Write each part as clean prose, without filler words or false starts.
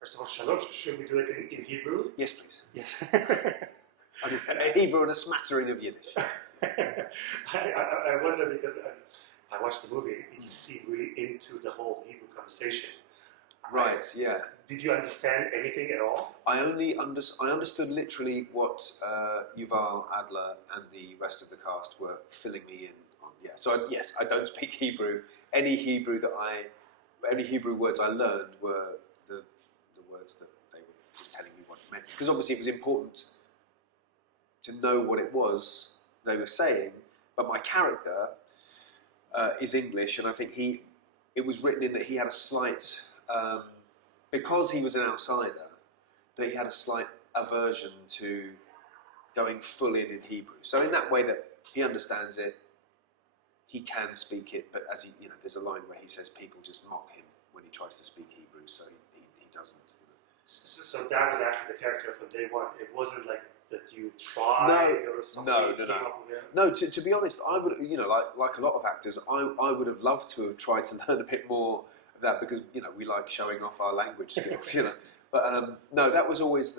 First of all, Sherlock, should we do it in Hebrew? Yes, please. Yes. I mean, a Hebrew and a smattering of Yiddish. I wonder because I watched the movie and you see really into the whole Hebrew conversation. Right, yeah. Did you understand anything at all? I understood literally what Yuval Adler and the rest of the cast were filling me in on. Yeah, so yes, I don't speak Hebrew. Any Hebrew words I learned were the words that they were just telling me what it meant. Because obviously it was important to know what it was they were saying, but my character is English, and I think it was written in that he had a slight, because he was an outsider, that he had a slight aversion to going full in Hebrew. So in that way that he understands it, he can speak it, but as there's a line where he says people just mock him when he tries to speak Hebrew, so he doesn't. So that was actually the character from day one. It wasn't like that you tried or something. No. To be honest, I would, like a lot of actors, I would have loved to have tried to learn a bit more of that because we like showing off our language skills, But no, that was always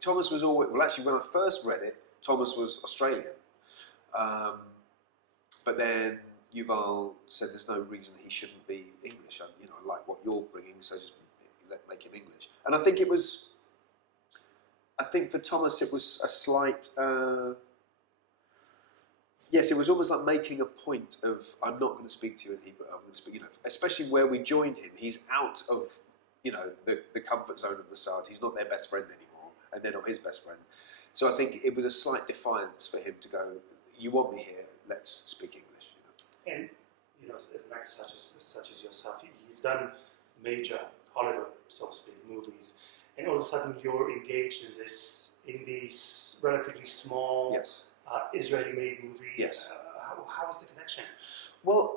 Thomas was always. Well, actually, when I first read it, Thomas was Australian. But then Yuval said there's no reason he shouldn't be English. I like what you're bringing, so just make him English. And I think for Thomas it was a slight. Yes, it was almost like making a point of I'm not going to speak to you in Hebrew. I'm going to speak, especially where we join him. He's out of the comfort zone of Mossad. He's not their best friend anymore, and they're not his best friend. So I think it was a slight defiance for him to go, you want me here, let's speak English. And, as an actor such as yourself, you've done major Hollywood, so to speak, movies, and all of a sudden you're engaged in these relatively small Israeli-made movie. Yes. How was the connection? Well,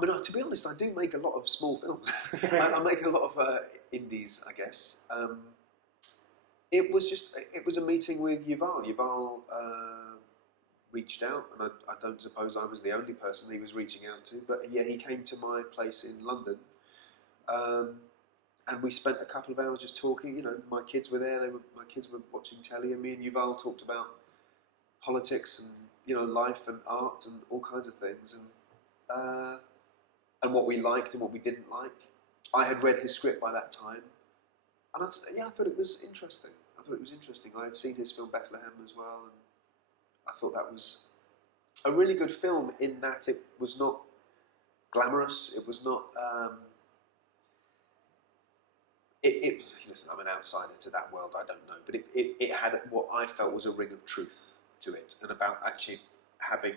to be honest, I do make a lot of small films. I make a lot of indies, I guess. It was a meeting with Yuval. Yuval reached out, and I don't suppose I was the only person he was reaching out to, but yeah, he came to my place in London, and we spent a couple of hours just talking. My kids were there. My kids were watching telly, and me and Yuval talked about politics and life and art and all kinds of things, and what we liked and what we didn't like. I had read his script by that time, and I thought it was interesting. I had seen his film Bethlehem as well, and I thought that was a really good film in that it was not glamorous. It was not. Listen, I'm an outsider to that world. I don't know, but it had what I felt was a ring of truth to it, and about actually having.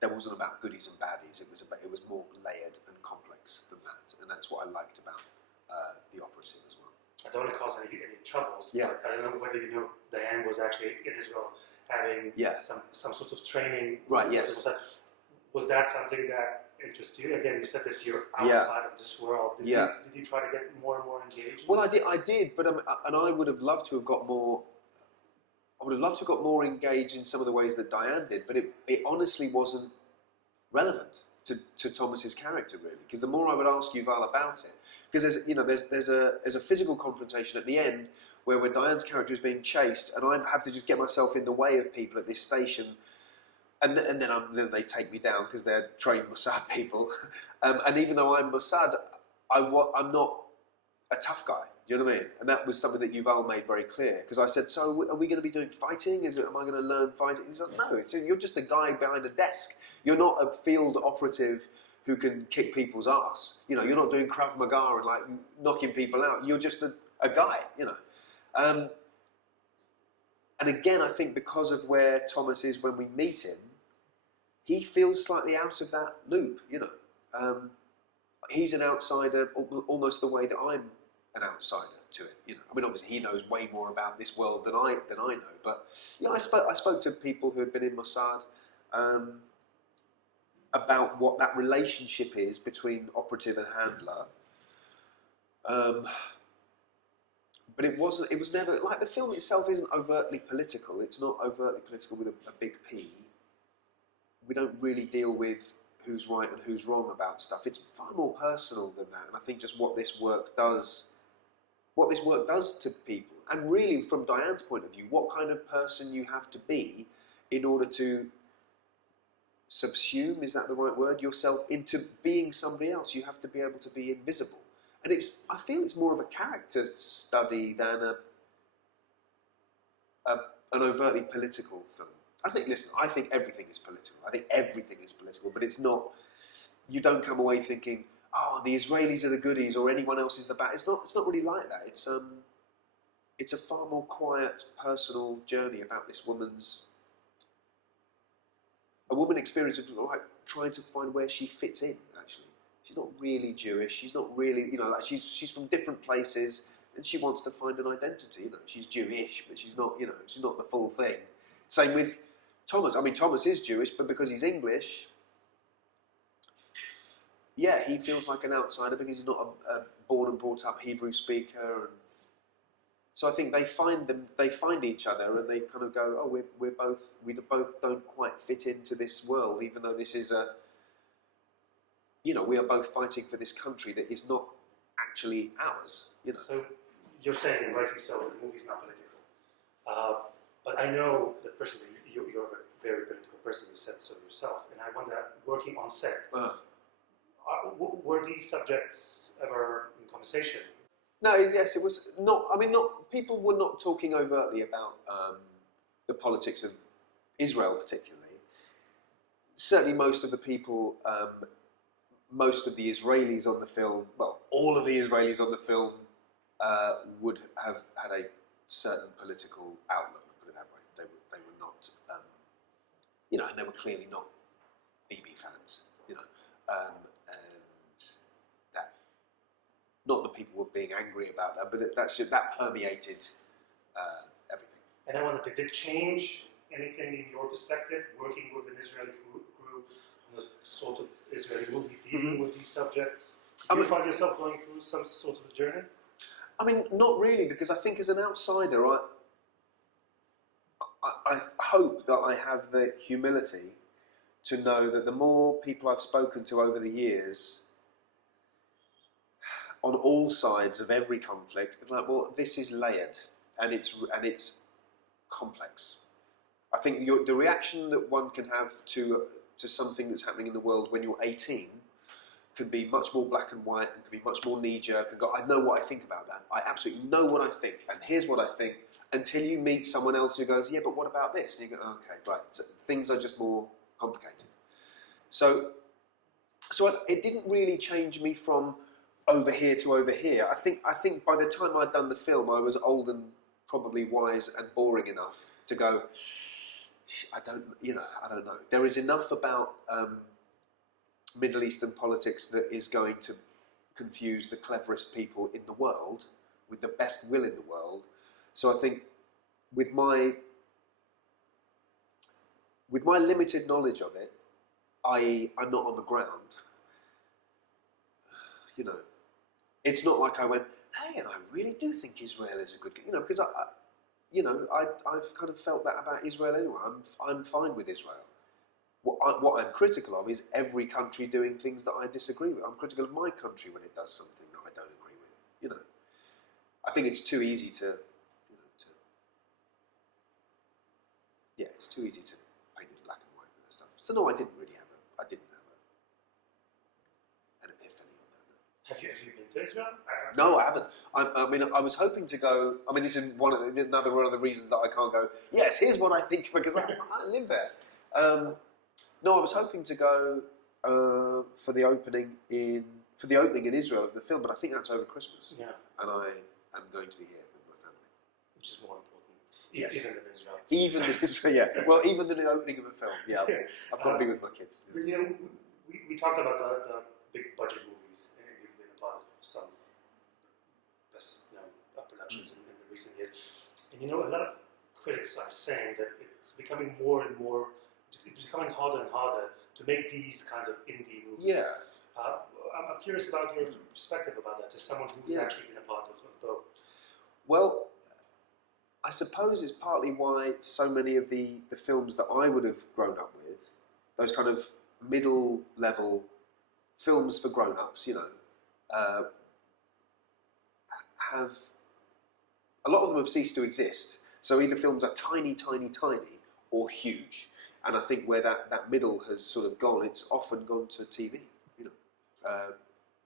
There wasn't about goodies and baddies. It was more layered and complex than that, and that's what I liked about the Operative as well. I don't want to cause any troubles. Yeah. But I don't know whether Diane was actually in Israel having some sort of training. Right. Yes. Was that something that interested you? Again, you said that you're outside of this world. Did you try to get more and more engaged? Well, I did, but and I would have loved to have got more. I would have loved to have got more engaged in some of the ways that Diane did, but it honestly wasn't relevant to Thomas's character really. Because the more I would ask Yuval about it, because there's a physical confrontation at the end where Diane's character is being chased, and I have to just get myself in the way of people at this station, and then they take me down because they're trained Mossad people, and even though I'm Mossad, I'm not a tough guy. Do you know what I mean? And that was something that Yuval made very clear. Because I said, so are we going to be doing fighting? Am I going to learn fighting? He said, no, you're just a guy behind a desk. You're not a field operative who can kick people's ass. You're not doing Krav Maga and knocking people out. You're just a guy, And again, I think because of where Thomas is when we meet him, he feels slightly out of that loop, He's an outsider almost the way that I'm an outsider to it. Obviously he knows way more about this world than I know. But I spoke to people who had been in Mossad about what that relationship is between operative and handler. But it was never like the film itself isn't overtly political. It's not overtly political with a big P. We don't really deal with who's right and who's wrong about stuff. It's far more personal than that. And I think just what this work does what this work does to people, and really from Diane's point of view, what kind of person you have to be in order to subsume, is that the right word, yourself into being somebody else. You have to be able to be invisible. And I feel it's more of a character study than an overtly political film. I think everything is political. I think everything is political, but it's not, you don't come away thinking, oh, the Israelis are the goodies or anyone else is the bad. It's not really like that. It's a far more quiet, personal journey about this woman's experience of like trying to find where she fits in. Actually, she's not really Jewish. She's not really, like she's from different places, and she wants to find an identity. She's Jewish, but she's not, she's not the full thing. Same with Thomas. I mean, Thomas is Jewish, but because he's English, yeah, he feels like an outsider because he's not a born and brought up Hebrew speaker. And so I think they find each other, and they kind of go, oh, we both don't quite fit into this world, even though this is we are both fighting for this country that is not actually ours. So you're saying, and rightly so, that the movie's not political. But I know that personally, you're a very political person. You said so yourself, and I wonder, working on set, were these subjects ever in conversation? No, yes, it was not. I mean, people were not talking overtly about the politics of Israel, particularly. Certainly, most of the people, most of the Israelis on the film, well, all of the Israelis on the film would have had a certain political outlook. Put it that way. They were not, and they were clearly not Bibi fans, and that. Not that people were being angry about that, but that permeated everything. And I wonder, did it change anything in your perspective, working with an Israeli crew on a sort of Israeli movie dealing with these subjects? Do you find yourself going through some sort of journey? I mean, not really, because I think as an outsider, I hope that I have the humility to know that the more people I've spoken to over the years, on all sides of every conflict, it's like, well, this is layered and it's complex. I think the reaction that one can have to something that's happening in the world when you're 18 can be much more black and white and can be much more knee-jerk and go, I know what I think about that. I absolutely know what I think, and here's what I think, until you meet someone else who goes, yeah, but what about this? And you go, okay, right. So things are just more complicated. So it didn't really change me from over here to over here. I think by the time I'd done the film, I was old and probably wise and boring enough to go, I don't know. There is enough about Middle Eastern politics that is going to confuse the cleverest people in the world with the best will in the world. So I think with my limited knowledge of it, i.e. I'm not on the ground, it's not like I went, hey, and I really do think Israel is a good, because I've kind of felt that about Israel anyway. I'm fine with Israel. What I'm critical of is every country doing things that I disagree with. I'm critical of my country when it does something that I don't agree with. I think it's too easy to, it's too easy to paint it black and white with that stuff. So no, I didn't have an epiphany on that. Have you been to Israel? No, I haven't. I mean, I was hoping to go. I mean, this is another one of the reasons that I can't go. Yes, here's what I think because I live there. No, I was hoping to go for the opening in Israel of the film, but I think that's over Christmas. Yeah. And I am going to be here with my family, which is more important. Yes. Even in Israel. Even in Israel, yeah. Well, even in the opening of a film, yeah. I've got to be with my kids. But, we talked about the big budget movies, and you've been a part of some of the best productions in the recent years. And a lot of critics are saying that it's becoming more and more, it's becoming harder and harder to make these kinds of indie movies. Yeah. I'm curious about your perspective about that, as someone who's actually been a part of both. Well, I suppose it's partly why so many of the films that I would have grown up with, those kind of middle level films for grown-ups, have a lot of them have ceased to exist. So either films are tiny, tiny, tiny, or huge. And I think where that middle has sort of gone, it's often gone to TV. You know,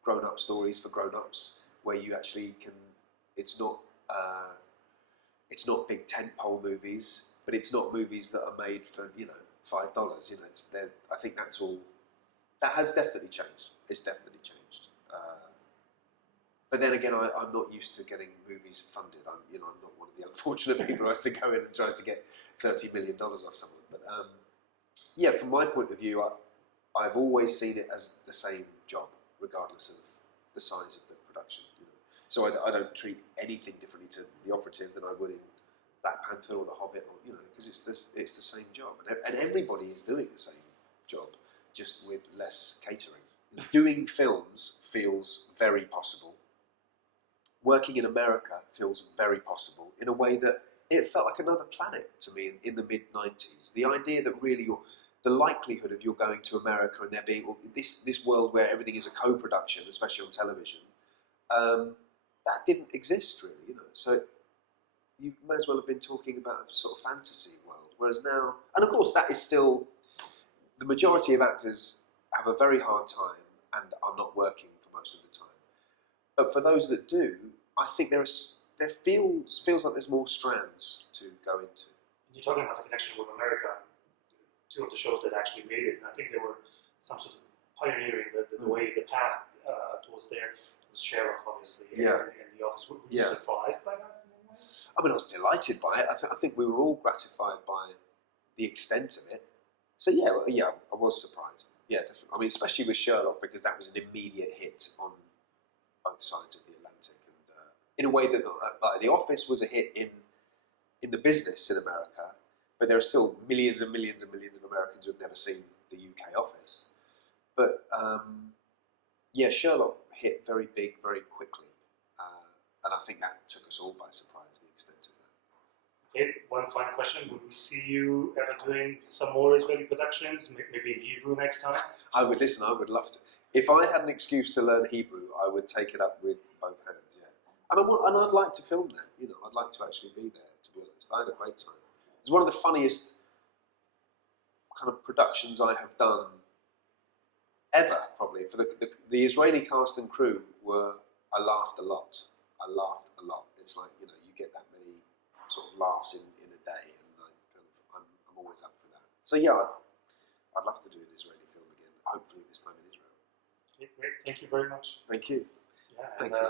grown-up stories for grown-ups, where you actually can. It's not big tentpole movies, but it's not movies that are made for $5. You know, I think that's all. That has definitely changed. It's definitely changed. But then again, I'm not used to getting movies funded. I'm not one of the unfortunate people who has to go in and tries to get $30 million off someone. But yeah, from my point of view, I've always seen it as the same job, regardless of the size of the production. You know, so I don't treat anything differently to The Operative than I would in Black Panther or The Hobbit, or because it's the same job, and everybody is doing the same job, just with less catering. Doing films feels very possible. Working in America feels very possible in a way that it felt like another planet to me in the mid-90s. The idea that really the likelihood of you're going to America and there being this world where everything is a co-production, especially on television, that didn't exist really, So you may as well have been talking about a sort of fantasy world. Whereas now, and of course that is still, the majority of actors have a very hard time and are not working for most of the time. But for those that do, I think there feels like there's more strands to go into. You're talking about the connection with America. Two of the shows that actually made it, and I think they were some sort of pioneering the way, the path towards there. It was Sherlock, obviously, and The Office. Were you surprised by that in any way? I mean, I was delighted by it. I think we were all gratified by the extent of it. So yeah, I was surprised. Yeah, definitely. I mean, especially with Sherlock, because that was an immediate hit on both sides of the Atlantic, and in a way that The Office was a hit in the business in America, but there are still millions and millions and millions of Americans who have never seen the UK Office. But yeah, Sherlock hit very big, very quickly, and I think that took us all by surprise, the extent of that. Okay, one final question. Would we see you ever doing some more Israeli productions, maybe in Hebrew next time? I would love to. If I had an excuse to learn Hebrew, I would take it up with both hands, yeah. And I'd like to film there, I'd like to actually be there, to be honest. I had a great time. It was one of the funniest kind of productions I have done ever, probably. For the Israeli cast and crew I laughed a lot. It's like, you get that many sort of laughs in a day, and I'm always up for that. So yeah, I'd love to do an Israeli film again, hopefully this time in Israel. Great. Thank you very much. Thank you. Yeah, Thanks. and,